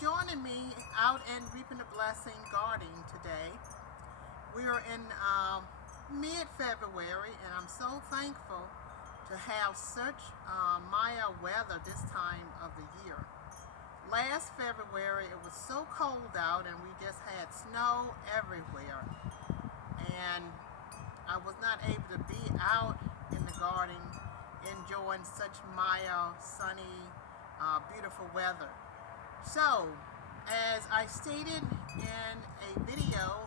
joining me out in Reaping the Blessing Garden today. We are in mid-February, and I'm so thankful to have such mild weather this time of the year. Last February, it was so cold out, and we just had snow everywhere. And I was not able to be out in the garden enjoying such mild, sunny, beautiful weather. So, as I stated in a video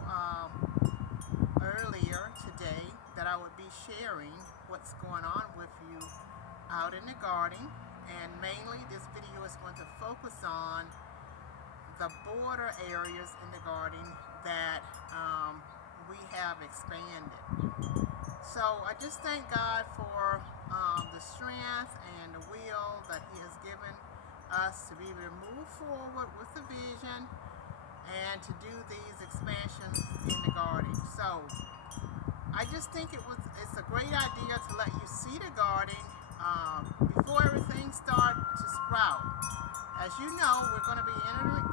earlier today, that I would be sharing what's going on with you out in the garden, and mainly this video is going to focus on the border areas in the garden that we have expanded. So I just thank God for the strength and the will that He has given us to be able to move forward with the vision and to do these expansions in the garden. So I just think it's a great idea to let you see the garden before everything starts to sprout. As you know, we're going to be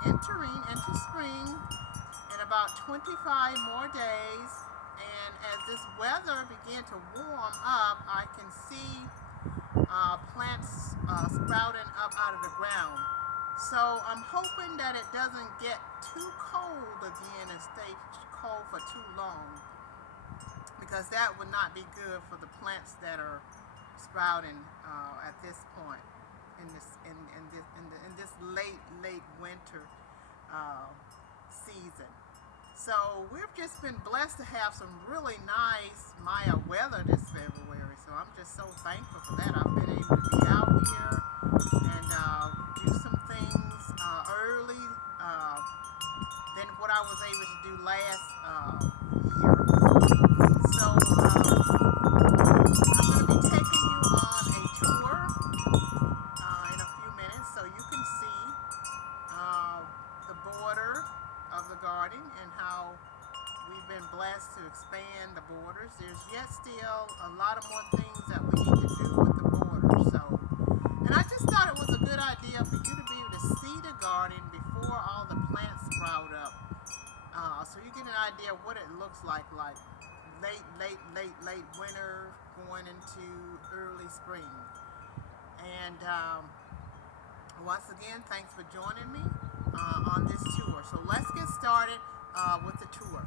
entering into spring in about 25 more days, and as this weather begins to warm up, I can see plants sprouting up out of the ground. So I'm hoping that it doesn't get too cold again and stay cold for too long, because that would not be good for the plants that are sprouting at this point in this late winter season. So we've just been blessed to have some really nice mild weather this February. So I'm just so thankful for that. I've been able to be out here and do some things early than what I was able to do last year. So I'm going to be taking you on a tour in a few minutes, so you can see the border of the garden and how we've been blessed to expand the borders. There's yet still a lot of more things that we need to do with the borders. So, and I just thought it was a good idea for you to be able to see the garden before all the plants sprout up, so you get an idea of what it looks like late winter going into early spring. And once again, thanks for joining me on this tour. So let's get started with the tour.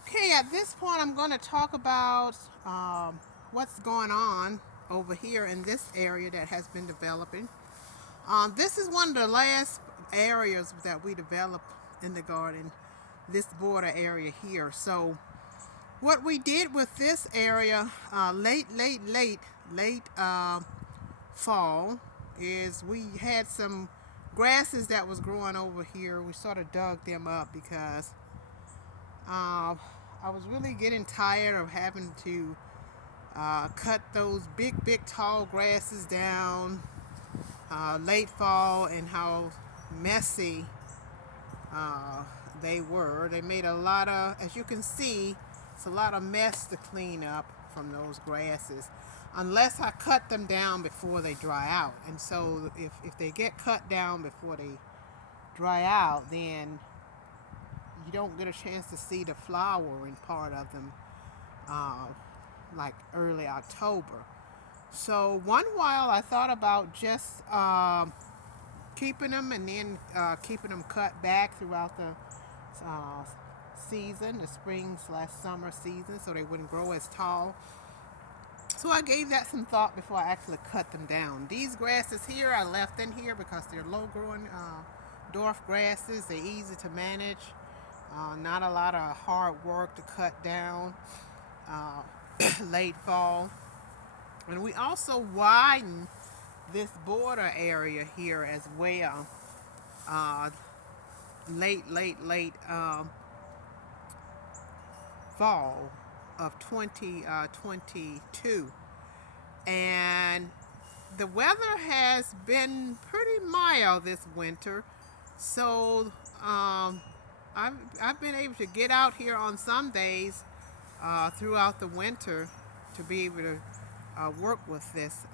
Okay, at this point I'm going to talk about what's going on over here in this area that has been developing. This is one of the last areas that we developed in the garden, this border area here. So what we did with this area late fall is we had some grasses that was growing over here. We sort of dug them up because I was really getting tired of having to cut those big tall grasses down late fall, and how messy they were. They made a lot of, as you can see, it's a lot of mess to clean up from those grasses unless I cut them down before they dry out. And so if they get cut down before they dry out, then you don't get a chance to see the flowering part of them like early October. So one while I thought about just keeping them and then keeping them cut back throughout the season, the spring/summer season, so they wouldn't grow as tall. So I gave that some thought before I actually cut them down. These grasses here I left in here because they're low-growing dwarf grasses. They're easy to manage. Not a lot of hard work to cut down late fall. And we also widen this border area here as well late fall of 2022. And the weather has been pretty mild this winter, so I've been able to get out here on some days throughout the winter to be able to work with this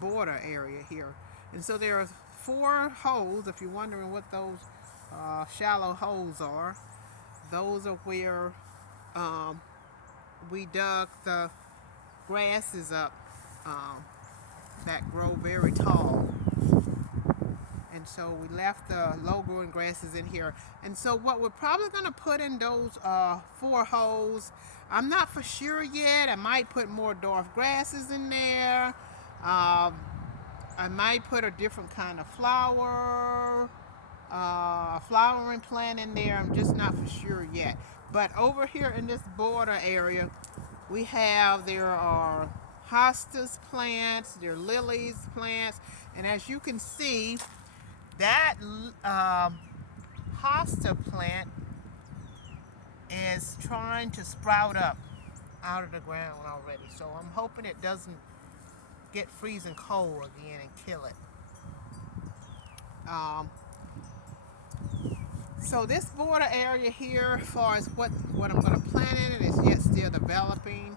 border area here. And so there are 4 holes. If you're wondering what those shallow holes are, those are where we dug the grasses up that grow very tall. And so we left the low-growing grasses in here. And so what we're probably going to put in those 4 holes, I'm not for sure yet. I might put more dwarf grasses in there. I might put a different kind of flower, a flowering plant in there. I'm just not for sure yet. But over here in this border area, there are hostas plants, there are lilies plants, and as you can see, that hosta plant is trying to sprout up out of the ground already. So I'm hoping it doesn't get freezing cold again and kill it. So this border area here, as far as what I'm going to plant in it, is yet still developing.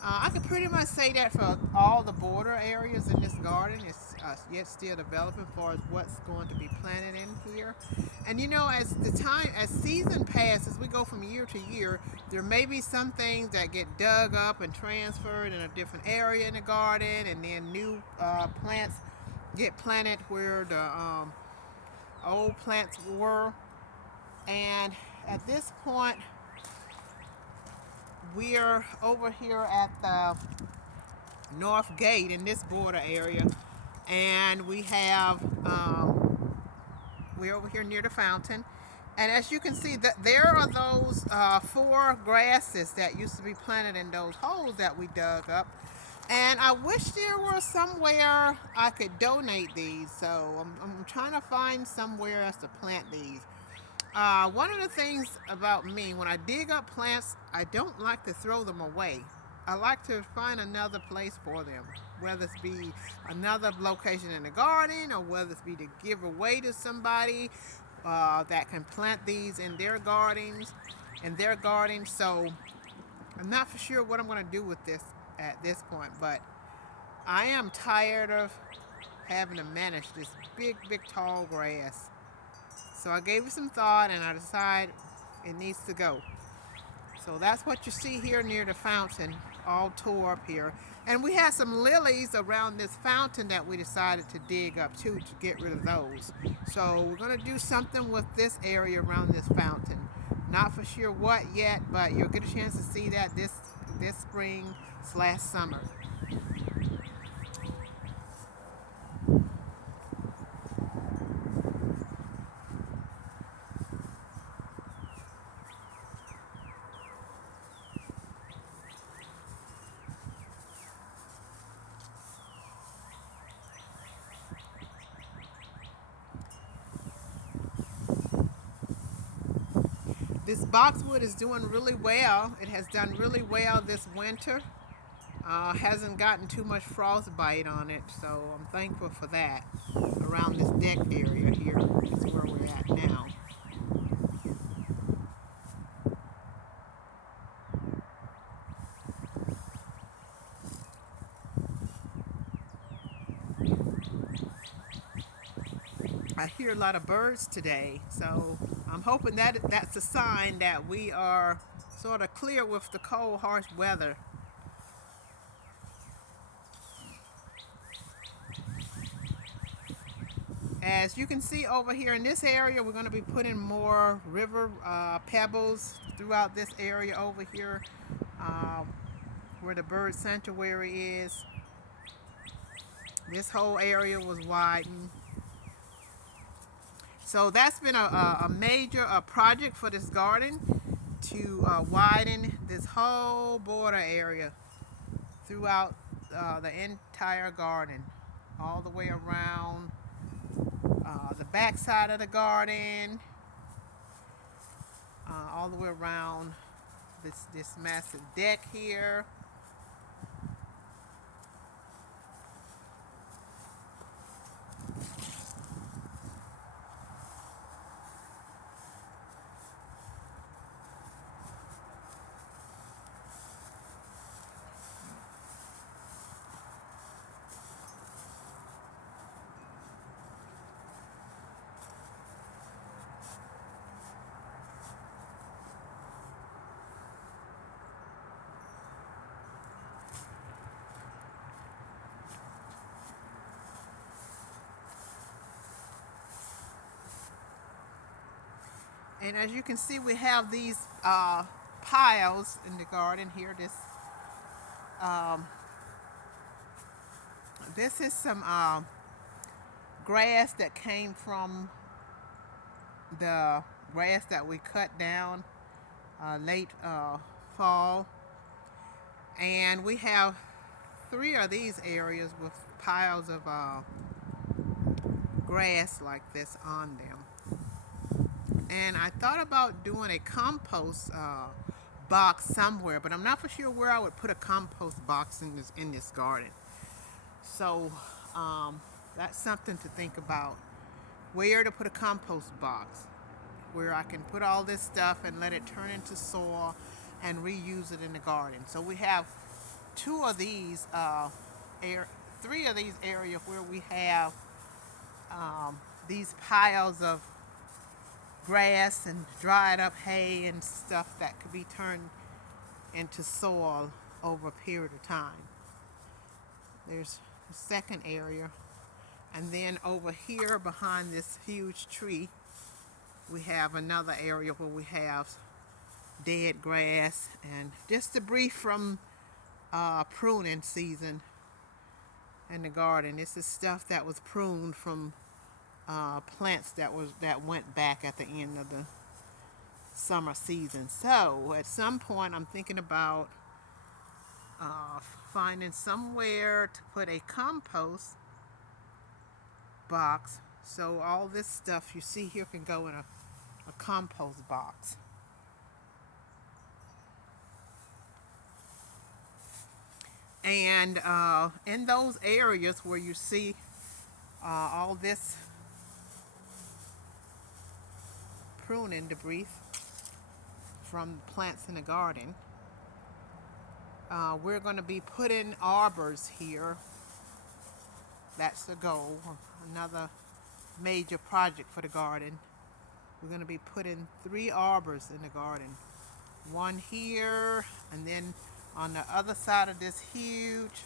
I can pretty much say that for all the border areas in this garden, it's yet still developing as far as what's going to be planted in here. And you know, as season passes, we go from year to year, there may be some things that get dug up and transferred in a different area in the garden, and then new plants get planted where the old plants were. And at this point, we are over here at the north gate in this border area, and we're over here near the fountain. And as you can see, there are those 4 grasses that used to be planted in those holes that we dug up. And I wish there were somewhere I could donate these, so I'm trying to find somewhere else to plant these. One of the things about me, when I dig up plants, I don't like to throw them away. I like to find another place for them, whether it be another location in the garden, or whether it be to give away to somebody that can plant these in their gardens. So I'm not for sure what I'm going to do with this at this point, but I am tired of having to manage this big tall grass. So I gave it some thought, and I decided it needs to go. So that's what you see here near the fountain, all tore up here. And we had some lilies around this fountain that we decided to dig up too, to get rid of those. So we're going to do something with this area around this fountain. Not for sure what yet, but you'll get a chance to see that this spring/summer. This boxwood is doing really well. It has done really well this winter. Hasn't gotten too much frostbite on it, so I'm thankful for that. Around this deck area here is where we're at now. I hear a lot of birds today, so I'm hoping that that's a sign that we are sort of clear with the cold, harsh weather. As you can see over here in this area, we're going to be putting more river pebbles throughout this area over here where the bird sanctuary is. This whole area was widened. So that's been a major project for this garden, to widen this whole border area throughout the entire garden, all the way around the back side of the garden, all the way around this massive deck here. And as you can see, we have these piles in the garden here. This is some grass that came from the grass that we cut down late fall. And we have 3 of these areas with piles of grass like this on them. And I thought about doing a compost box somewhere, but I'm not for sure where I would put a compost box in this garden. So that's something to think about, where to put a compost box, where I can put all this stuff and let it turn into soil and reuse it in the garden. So we have 2 of these 3 of these areas where we have these piles of grass and dried up hay and stuff that could be turned into soil over a period of time. There's the second area, and then over here behind this huge tree we have another area where we have dead grass and just debris from pruning season in the garden. This is stuff that was pruned from plants that went back at the end of the summer season. So at some point I'm thinking about finding somewhere to put a compost box, so all this stuff you see here can go in a compost box. And in those areas where you see all this pruning debris from plants in the garden, we're going to be putting arbors here. That's the goal. Another major project for the garden. We're going to be putting 3 arbors in the garden. One here, and then on the other side of this huge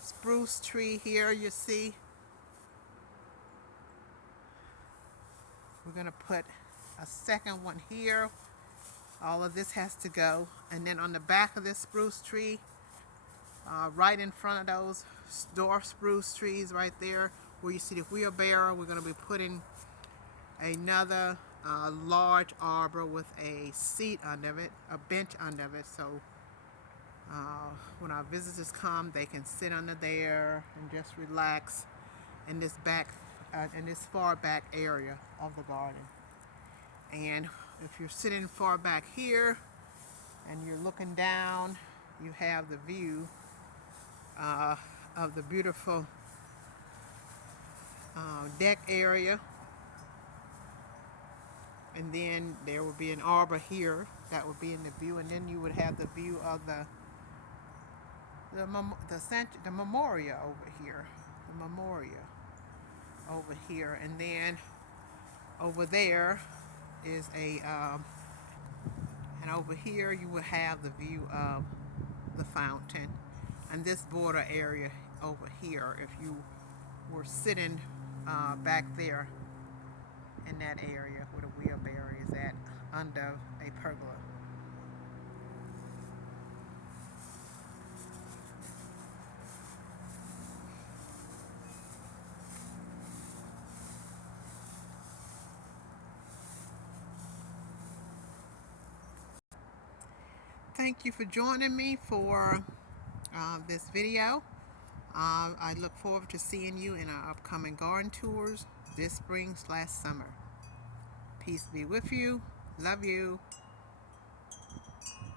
spruce tree here, you see, we're going to put a second one here All of this has to go. And then on the back of this spruce tree, right in front of those dwarf spruce trees right there, where you see the wheelbarrow, we're going to be putting another large arbor with a seat under it, a bench under it, so when our visitors come, they can sit under there and just relax in this far back area of the garden. And if you're sitting far back here and you're looking down, you have the view of the beautiful deck area. And then there will be an arbor here that would be in the view, and then you would have the view of the memorial over here, and then over there is and over here you will have the view of the fountain, and this border area over here, if you were sitting back there in that area where the wheelbarrow is at under a pergola. Thank you for joining me for this video. I look forward to seeing you in our upcoming garden tours this spring/summer. Peace be with you. Love you.